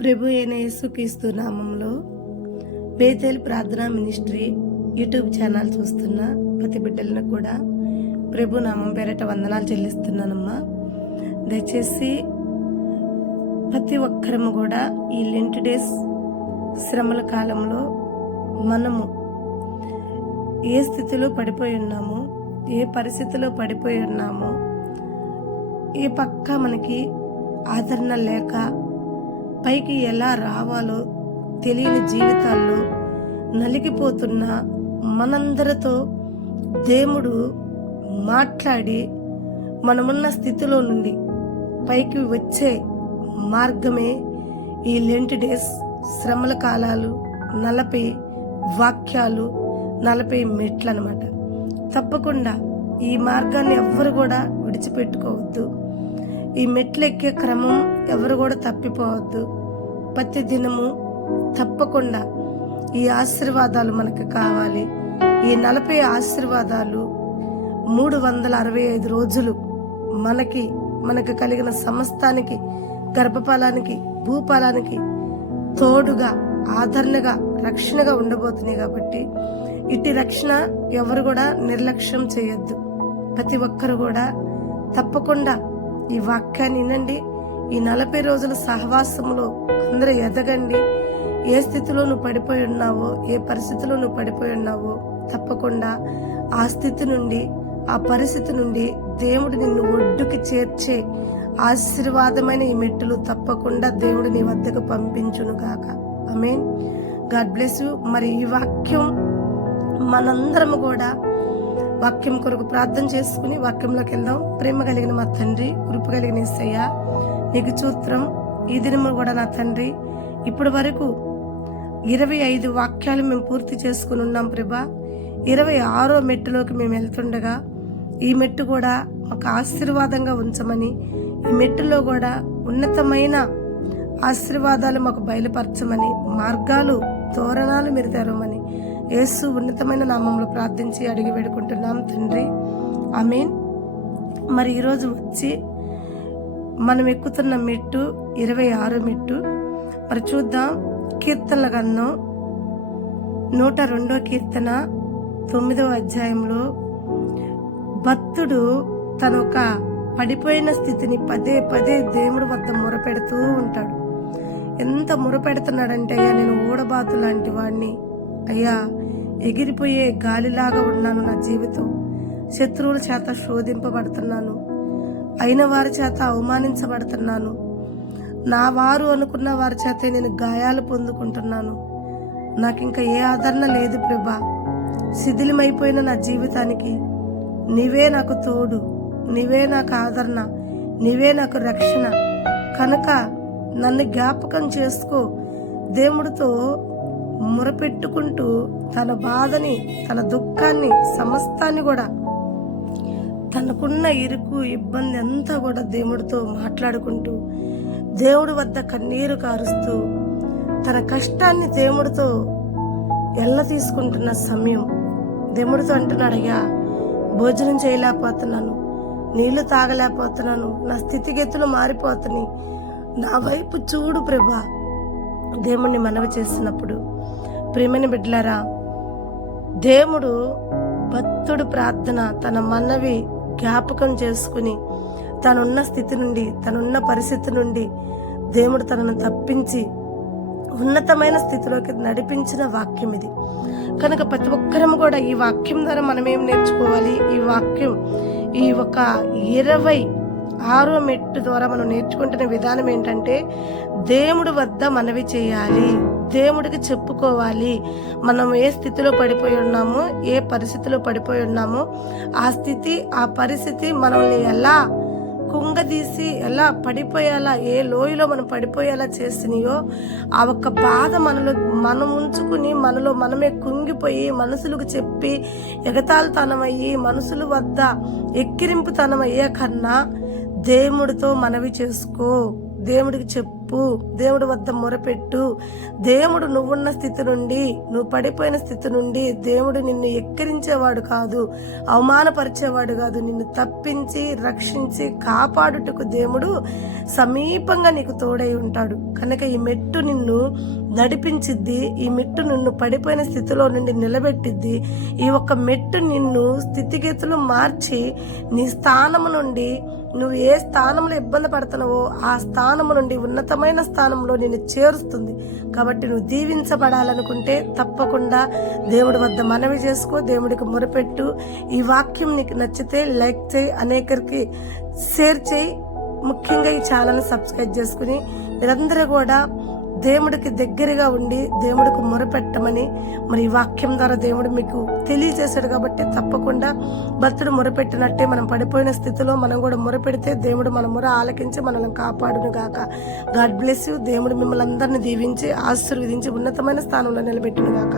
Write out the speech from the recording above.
ప్రభు అయిన యేసుక్రీస్తు నామంలో బేతేల్ ప్రార్థనా మినిస్ట్రీ యూట్యూబ్ ఛానల్ చూస్తున్న ప్రతి బిడ్డలను కూడా ప్రభు నామం పేరట వందనాలు చెల్లిస్తున్నానమ్మా. దయచేసి ప్రతి ఒక్కరము కూడా ఈ లెంట్ డేస్ శ్రమల కాలంలో మనము ఏ స్థితిలో పడిపోయి ఉన్నామో, ఏ పరిస్థితిలో పడిపోయి ఉన్నామో, ఏ పక్క మనకి ఆదరణ లేక పైకి ఎలా రావాలో తెలియని జీవితాల్లో నలిగిపోతున్న మనందరితో దేవుడు మాట్లాడి మనమున్న స్థితిలో నుండి పైకి వచ్చే మార్గమే ఈ లెంట్ డేస్ శ్రమల కాలాలు, 40 వాక్యాలు, 40 మెట్లు అన్నమాట. తప్పకుండా ఈ మార్గాన్ని ఎవ్వరు కూడా విడిచిపెట్టుకోవద్దు. ఈ మెట్లు ఎక్కే క్రమం ఎవరు కూడా తప్పిపోవద్దు. ప్రతి దినము తప్పకుండా ఈ ఆశీర్వాదాలు మనకు కావాలి. ఈ 40 ఆశీర్వాదాలు 365 రోజులు మనకు కలిగిన సమస్తానికి, గర్భఫలానికి, భూఫలానికి తోడుగా, ఆదరణగా, రక్షణగా ఉండబోతున్నాయి. కాబట్టి ఇట్టి రక్షణ ఎవరు కూడా నిర్లక్ష్యం చేయొద్దు. ప్రతి ఒక్కరు కూడా తప్పకుండా ఈ వాక్యాన్ని వినండి. ఈ 40 రోజుల సహవాసంలో అందరూ ఎదగండి. ఏ స్థితిలో నువ్వు పడిపోయి ఉన్నావో, ఏ పరిస్థితిలో నువ్వు పడిపోయి ఉన్నావో, తప్పకుండా ఆ స్థితి నుండి, ఆ పరిస్థితి నుండి దేవుడు నిన్ను ఒడ్డుకి చేర్చే ఆశీర్వాదమైన ఈ మెట్టులు తప్పకుండా దేవుడు నీ వద్దకు పంపించును గాక. ఆమేన్. God bless you. మరి ఈ వాక్యం మనందరము కూడా వాక్యం కొరకు ప్రార్థన చేసుకుని వాక్యంలోకి వెళ్దాం. ప్రేమ కలిగిన మా తండ్రి, కృప కలిగిన యేసయ్య, నీకు స్తోత్రం. ఈ దినము కూడా నా తండ్రి, ఇప్పటి వరకు 25 వాక్యాలు మేము పూర్తి చేసుకుని ఉన్నాం ప్రభా. 26వ మెట్టులోకి మేము వెళ్తుండగా ఈ మెట్టు కూడా మాకు ఆశీర్వాదంగా ఉంచమని, ఈ మెట్టులో కూడా ఉన్నతమైన ఆశీర్వాదాలు మాకు బయలుపరచమని, మార్గాలు, తోరణాలు మీరు తెరవమని యేసు ఉన్నతమైన నామంలో ప్రార్థించి అడిగి వేడుకుంటున్నాం తండ్రి. ఆమేన్. మరి ఈరోజు వచ్చి మనం ఎక్కుతున్న మెట్టు 26 మెట్టు. మరి చూద్దాం. కీర్తనల గ్రంథం 102వ కీర్తన 9వ అధ్యాయంలో భక్తుడు తన ఒక పడిపోయిన స్థితిని పదే పదే దేవుడి వద్ద మొరపెడుతూ ఉంటాడు. ఎంత మొరపెడుతున్నాడంటే, అయ్యా నేను ఓడబాతు లాంటి వాడిని, అయ్యా ఎగిరిపోయే గాలిలాగా ఉన్నాను, నా జీవితం శత్రువుల చేత శోధింపబడుతున్నాను, అయిన వారి చేత అవమానించబడుతున్నాను, నా వారు అనుకున్న వారి చేత నేను గాయాలు పొందుకుంటున్నాను, నాకు ఇంకా ఏ ఆదరణ లేదు ప్రభా, శిథిలమైపోయిన నా జీవితానికి నీవే నాకు తోడు, నీవే నాకు ఆదరణ, నీవే నాకు రక్షణ, కనుక నన్ను జ్ఞాపకం చేసుకో. దేవుడితో మొరపెట్టుకుంటూ తన బాధని, తన దుఃఖాన్ని, సమస్తాన్ని కూడా, తనకున్న ఇరుకు, ఇబ్బంది అంతా కూడా దేవుడితో మాట్లాడుకుంటూ, దేవుడి వద్ద కన్నీరు కారుస్తూ, తన కష్టాన్ని దేవుడితో తీసుకుంటున్న సమయం దేవుడితో అంటున్నాడు, అయ్యా భోజనం చేయలేకపోతున్నాను, నీళ్లు తాగలేకపోతున్నాను, నా స్థితిగతులు మారిపోతున్నాయి, నా వైపు చూడు ప్రభా. దేవుణ్ణి మనవి చేసినప్పుడు ప్రియమైన బిడ్డలారా, దేవుడు భక్తుడు ప్రార్థన, తన మనవి జ్ఞాపకం చేసుకుని తనున్న స్థితి నుండి, తనున్న పరిస్థితి నుండి దేవుడు తనను తప్పించి ఉన్నతమైన స్థితిలోకి నడిపించిన వాక్యం ఇది. కనుక ప్రతి ఒక్కరం కూడా ఈ వాక్యం ద్వారా మనం ఏం నేర్చుకోవాలి? ఈ వాక్యం, ఈ ఒక 26వ మెట్టు ద్వారా మనం నేర్చుకుంటున్న విధానం ఏంటంటే, దేవుడి వద్ద మనవి చేయాలి, దేవుడికి చెప్పుకోవాలి. మనం ఏ స్థితిలో పడిపోయి ఉన్నామో, ఏ పరిస్థితిలో పడిపోయి ఉన్నామో, ఆ స్థితి, ఆ పరిస్థితి మనల్ని ఎలా కుంగదీసి, ఎలా పడిపోయేలా, ఏ లోయలో మనం పడిపోయేలా చేసినాయో, ఆ ఒక్క బాధ మనం ఉంచుకుని మనలో మనమే కుంగిపోయి మనుషులకు చెప్పి ఎగతాళితనమయ్యి మనుషుల వద్ద ఎక్కిరింపుతనం అయ్యే కన్నా దేవుడితో మనవి చేసుకో, దేవుడికి చెప్పు. చెప్పు, దేవుడి వద్ద మొరపెట్టు. దేవుడు నువ్వున్న స్థితి నుండి, నువ్వు పడిపోయిన స్థితి నుండి దేవుడు నిన్ను ఎక్కిరించేవాడు కాదు, అవమానపరిచేవాడు కాదు. నిన్ను తప్పించి రక్షించి కాపాడుటకు దేవుడు సమీపంగా నీకు తోడై ఉంటాడు. కనుక ఈ మెట్టు నిన్ను నడిపించిద్ది, ఈ మెట్టు నిన్ను పడిపోయిన స్థితిలో నుండి నిలబెట్టిద్ది. ఈ ఒక్క మెట్టు నిన్ను స్థితిగతులు మార్చి నీ స్థానము నుండి, నువ్వు ఏ స్థానంలో ఇబ్బంది పడుతున్నావో ఆ స్థానము నుండి ఉన్నతమైన స్థానంలో నిన్ను చేరుస్తుంది. కాబట్టి నువ్వు దీవించబడాలనుకుంటే తప్పకుండా దేవుడి వద్ద మనవి చేసుకో, దేవుడికి మొరపెట్టు. ఈ వాక్యం నీకు నచ్చితే లైక్ చేయి, అనేకరికి షేర్ చేయి. ముఖ్యంగా ఈ ఛానల్ని సబ్స్క్రైబ్ చేసుకుని మీరందరూ కూడా దేవుడికి దగ్గరగా ఉండి దేవుడికి మొరపెట్టమని మరి ఈ వాక్యం ద్వారా దేవుడు మీకు తెలియజేశాడు. కాబట్టి తప్పకుండా భక్తుడు మొరపెట్టినట్టే మనం పడిపోయిన స్థితిలో మనం కూడా మొరపెడితే దేవుడు మన మొర ఆలకించి మనల్ని కాపాడును గాక. God bless you. దేవుడు మిమ్మల్ని అందరినీ దీవించి ఆశీర్వదించి ఉన్నతమైన స్థానంలో నిలబెట్టును గాక.